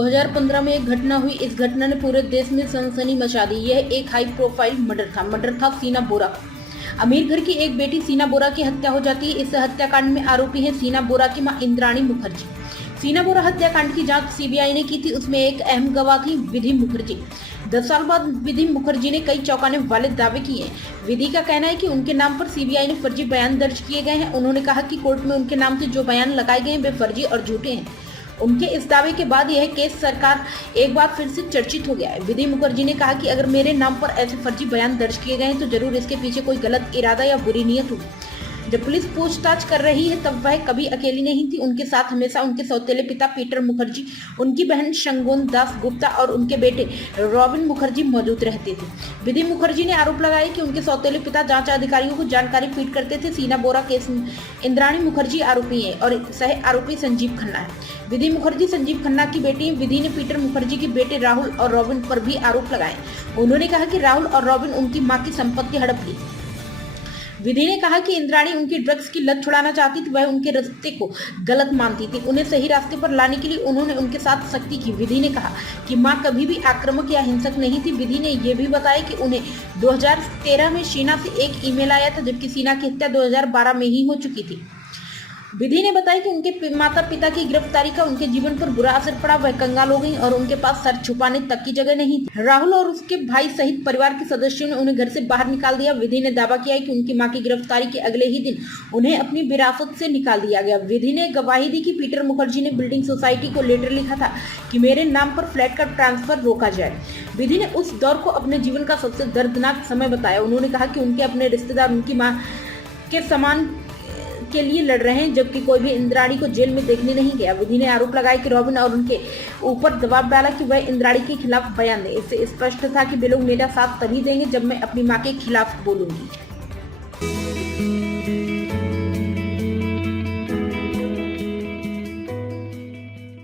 2015 में एक घटना हुई। इस घटना ने पूरे देश में सनसनी मचा दी। यह एक हाई प्रोफाइल मर्डर था सीना बोरा का। अमीर घर की एक बेटी सीना बोरा की हत्या हो जाती है। इस हत्याकांड में आरोपी है सीना बोरा की मां इंद्राणी मुखर्जी। सीना बोरा हत्याकांड की जांच सीबीआई ने की थी। उसमें एक अहम गवाह थी विधि मुखर्जी। 10 साल बाद विधि मुखर्जी ने कई चौंकाने वाले दावे किए हैं। विधि का कहना है कि उनके नाम पर सीबीआई ने फर्जी बयान दर्ज किए गए हैं। उन्होंने कहा कि कोर्ट में उनके नाम से जो बयान लगाए गए हैं वे फर्जी और झूठे हैं। उनके इस दावे के बाद यह केस सरकार एक बार फिर से चर्चित हो गया है। विधि मुखर्जी ने कहा कि अगर मेरे नाम पर ऐसे फर्जी बयान दर्ज किए गए हैं तो जरूर इसके पीछे कोई गलत इरादा या बुरी नीयत होगी। जब पुलिस पूछताछ कर रही है तब वह कभी अकेली नहीं थी। उनके साथ हमेशा उनके सौतेले पिता पीटर मुखर्जी, उनकी बहन शंगोन दास गुप्ता और उनके बेटे रॉबिन मुखर्जी मौजूद रहते थे। विधि मुखर्जी ने आरोप लगाया कि उनके सौतेले पिता जांच अधिकारियों को जानकारी फीड करते थे। सीना बोरा केस में इंद्राणी मुखर्जी आरोपी है और सह आरोपी संजीव खन्ना है। विधि मुखर्जी संजीव खन्ना की बेटी है। विधि ने पीटर मुखर्जी के बेटे राहुल और रॉबिन पर भी आरोप लगाए। उन्होंने कहा कि राहुल और रॉबिन उनकी मां की संपत्ति हड़प ली। विधि ने कहा कि इंद्राणी उनकी ड्रग्स की लत छुड़ाना चाहती थी। वह उनके रास्ते को गलत मानती थी। उन्हें सही रास्ते पर लाने के लिए उन्होंने उनके साथ सख्ती की। विधि ने कहा कि मां कभी भी आक्रामक या हिंसक नहीं थी। विधि ने यह भी बताया कि उन्हें 2013 में शीना से एक ईमेल आया था, जबकि शीना की हत्या 2012 में ही हो चुकी थी। विधि ने बताया कि उनके माता पिता की गिरफ्तारी का उनके जीवन पर बुरा असर पड़ा। वह कंगाल हो गई और उनके पास सर छुपाने तक की जगह नहीं थी। राहुल और उसके भाई सहित परिवार के सदस्यों ने उन्हें घर से बाहर निकाल दिया। विधि ने दावा किया कि उनकी मां की गिरफ्तारी के अगले ही दिन उन्हें अपनी विरासत से निकाल दिया गया। विधि ने गवाही दी कि पीटर मुखर्जी ने बिल्डिंग सोसाइटी को लेटर लिखा था कि मेरे नाम पर फ्लैट का ट्रांसफर रोका जाए। विधि ने उस दौर को अपने जीवन का सबसे दर्दनाक समय बताया। उन्होंने कहा कि उनके अपने रिश्तेदार उनकी मां के समान के लिए लड़ रहे हैं, जबकि कोई भी इंद्राणी को जेल में देखने नहीं गया। विधि ने आरोप लगाया कि रॉबिन और उनके ऊपर दबाव डाला कि वह इंद्राणी के खिलाफ बयान दे। इससे स्पष्ट था कि वे लोग मेरा साथ तभी देंगे जब मैं अपनी मां के खिलाफ बोलूंगी।